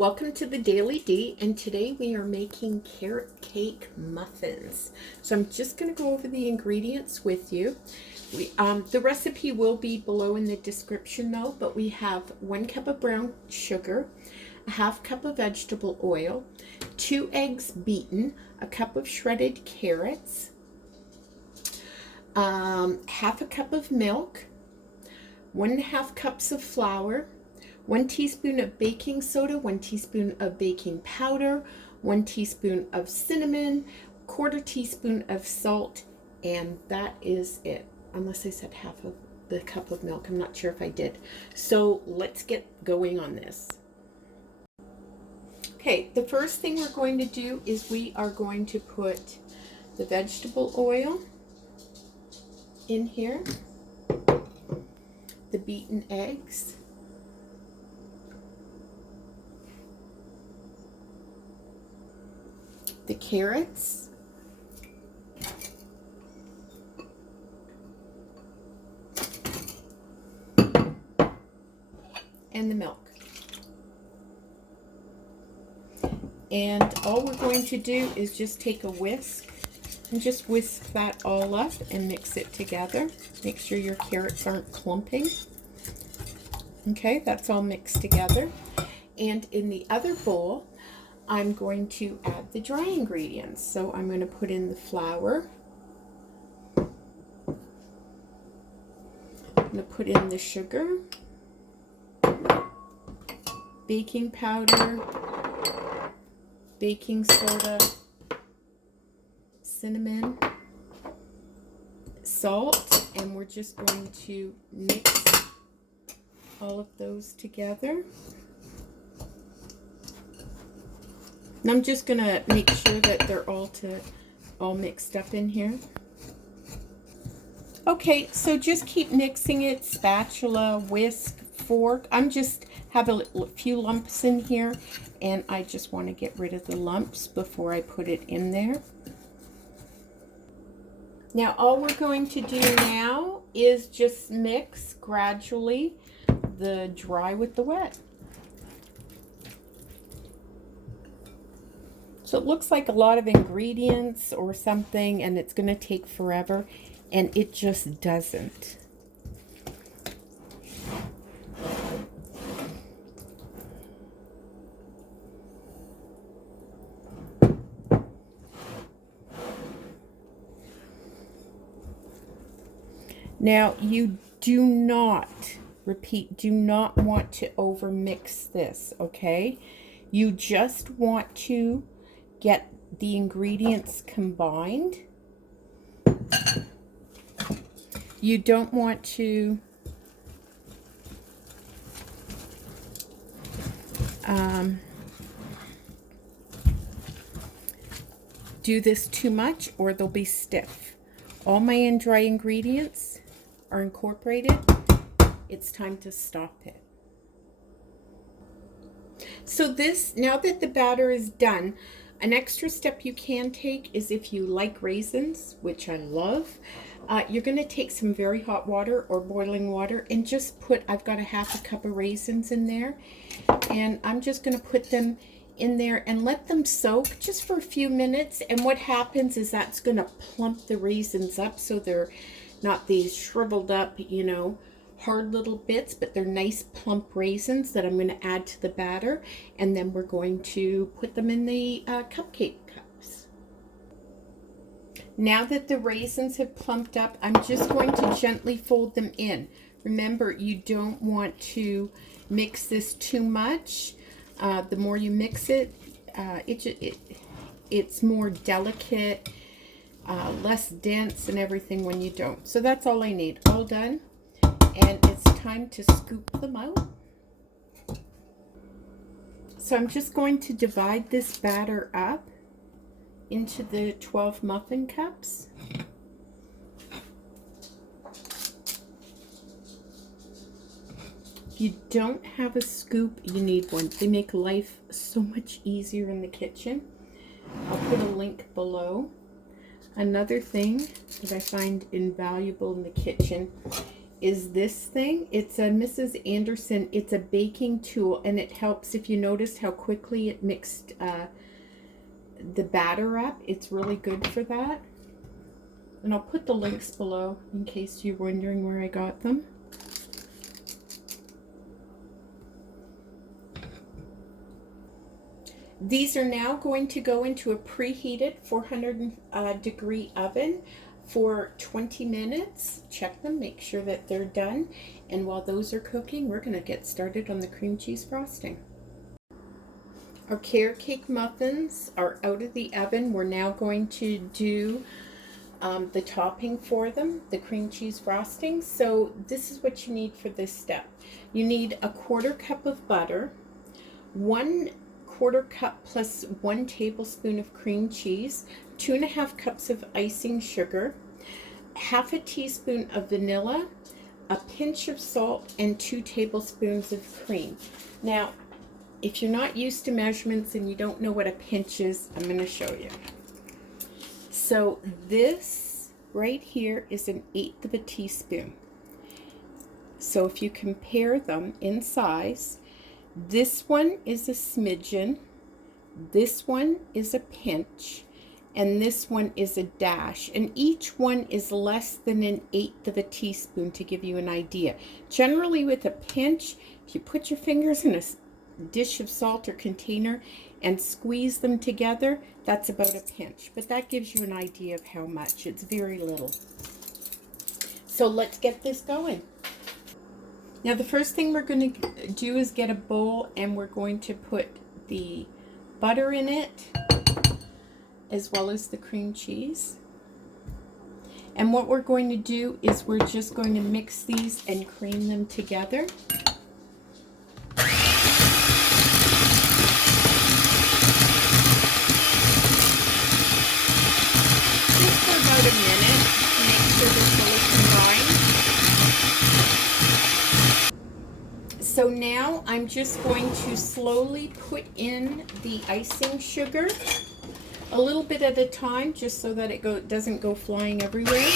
Welcome to the Daily D, and today we are making carrot cake muffins. So I'm just going to go over the ingredients with you. The recipe will be below in the description though, but we have 1 cup of brown sugar, a ½ cup of vegetable oil, 2 eggs beaten, a cup of shredded carrots, ½ a cup of milk, 1½ cups of flour, 1 teaspoon of baking soda, 1 teaspoon of baking powder, 1 teaspoon of cinnamon, 1/4 teaspoon of salt, and that is it. Unless I said half of the cup of milk. I'm not sure if I did. So let's get going on this. Okay, the first thing we're going to do is we are going to put the vegetable oil in here, the beaten eggs, the carrots, and the milk. And all we're going to do is just take a whisk and just whisk that all up and mix it together. Make sure your carrots aren't clumping. Okay, that's all mixed together. And in the other bowl, I'm going to add the dry ingredients. So I'm going to put in the flour. I'm going to put in the sugar, baking powder, baking soda, cinnamon, salt, and we're just going to mix all of those together. And I'm just going to make sure that they're all mixed up in here. Okay, so just keep mixing it, spatula, whisk, fork. I'm just have a few lumps in here, and I just want to get rid of the lumps before I put it in there. Now all we're going to do now is just mix gradually the dry with the wet. So it looks like a lot of ingredients or something, and it's going to take forever, and it just doesn't. Now you do not, repeat, do not want to over mix this, okay? You just want to get the ingredients combined. You don't want to do this too much, or they'll be stiff. All my dry ingredients are incorporated. It's time to stop it. So this, now that the batter is done, an extra step you can take is, if you like raisins, which I love, you're going to take some very hot water or boiling water and just put, I've got a ½ cup of raisins in there, and I'm just going to put them in there and let them soak just for a few minutes. And what happens is that's going to plump the raisins up, so they're not these shriveled up, you know, hard little bits, but they're nice plump raisins that I'm going to add to the batter, and then we're going to put them in the cupcake cups. Now that the raisins have plumped up, I'm just going to gently fold them in. Remember, you don't want to mix this too much. The more you mix it, it's more delicate, less dense and everything when you don't. So that's all I need. All done. And it's time to scoop them out. So I'm just going to divide this batter up into the 12 muffin cups. If you don't have a scoop, you need one. They make life so much easier in the kitchen. I'll put a link below. Another thing that I find invaluable in the kitchen is this thing. It's a Mrs. Anderson. It's a baking tool, and it helps. If you noticed how quickly it mixed the batter up, it's really good for that. And I'll put the links below in case you're wondering where I got them. These are now going to go into a preheated 400 degree oven for 20 minutes. Check them, make sure that they're done. And while those are cooking, we're going to get started on the cream cheese frosting. Our carrot cake muffins are out of the oven. We're now going to do the topping for them, the cream cheese frosting. So this is what you need for this step. You need a 1/4 cup of butter, 1/4 cup plus 1 tablespoon of cream cheese, 2.5 cups of icing sugar, 1/2 teaspoon of vanilla, a pinch of salt, and 2 tablespoons of cream. Now, if you're not used to measurements and you don't know what a pinch is, I'm going to show you. So this right here is 1/8 of a teaspoon. So if you compare them in size, this one is a smidgen, this one is a pinch, and this one is a dash. And each one is less than 1/8 of a teaspoon, to give you an idea. Generally with a pinch, if you put your fingers in a dish of salt or container and squeeze them together, that's about a pinch. But that gives you an idea of how much. It's very little. So let's get this going. Now the first thing we're going to do is get a bowl, and we're going to put the butter in it as well as the cream cheese. And what we're going to do is we're just going to mix these and cream them together. Just for about a minute to make sure they're fully combined. So now I'm just going to slowly put in the icing sugar, a little bit at a time, just so that it doesn't go flying everywhere.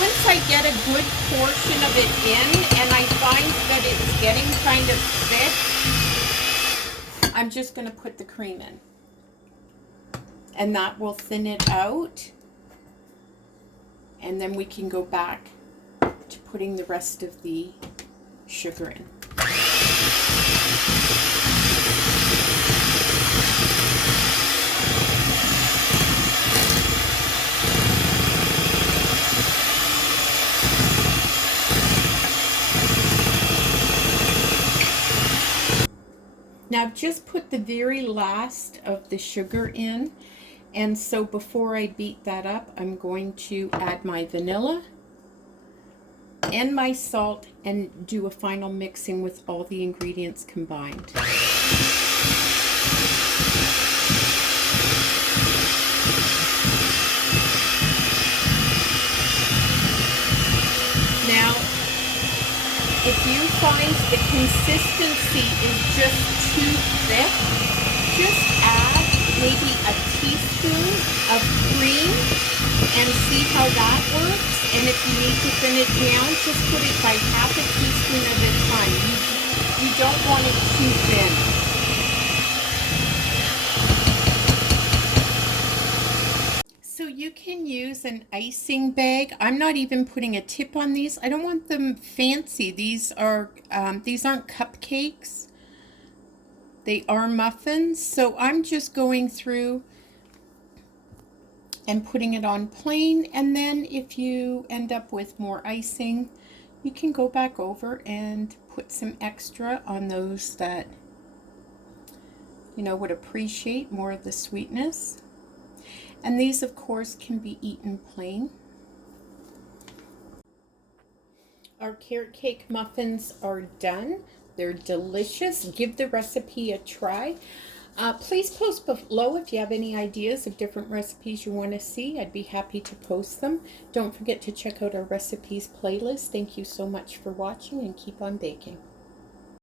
Once I get a good portion of it in and I find that it's getting kind of thick, I'm just going to put the cream in, and that will thin it out, and then we can go back to putting the rest of the sugar in. Now I've just put the very last of the sugar in, and so before I beat that up, I'm going to add my vanilla and my salt and do a final mixing with all the ingredients combined. Now, if you find the consistency is just too thick, just add maybe a teaspoon of cream and see how that works. And if you need to thin it down, just put it by 1/2 teaspoon at a time. You don't want it too thin. So you can use an icing bag. I'm not even putting a tip on these. I don't want them fancy. These aren't cupcakes. They are muffins. So I'm just going through and putting it on plain. And then if you end up with more icing, you can go back over and put some extra on those that, would appreciate more of the sweetness. And these, of course, can be eaten plain. Our carrot cake muffins are done. They're delicious. Give the recipe a try. Please post below if you have any ideas of different recipes you want to see. I'd be happy to post them. Don't forget to check out our recipes playlist. Thank you so much for watching, and keep on baking.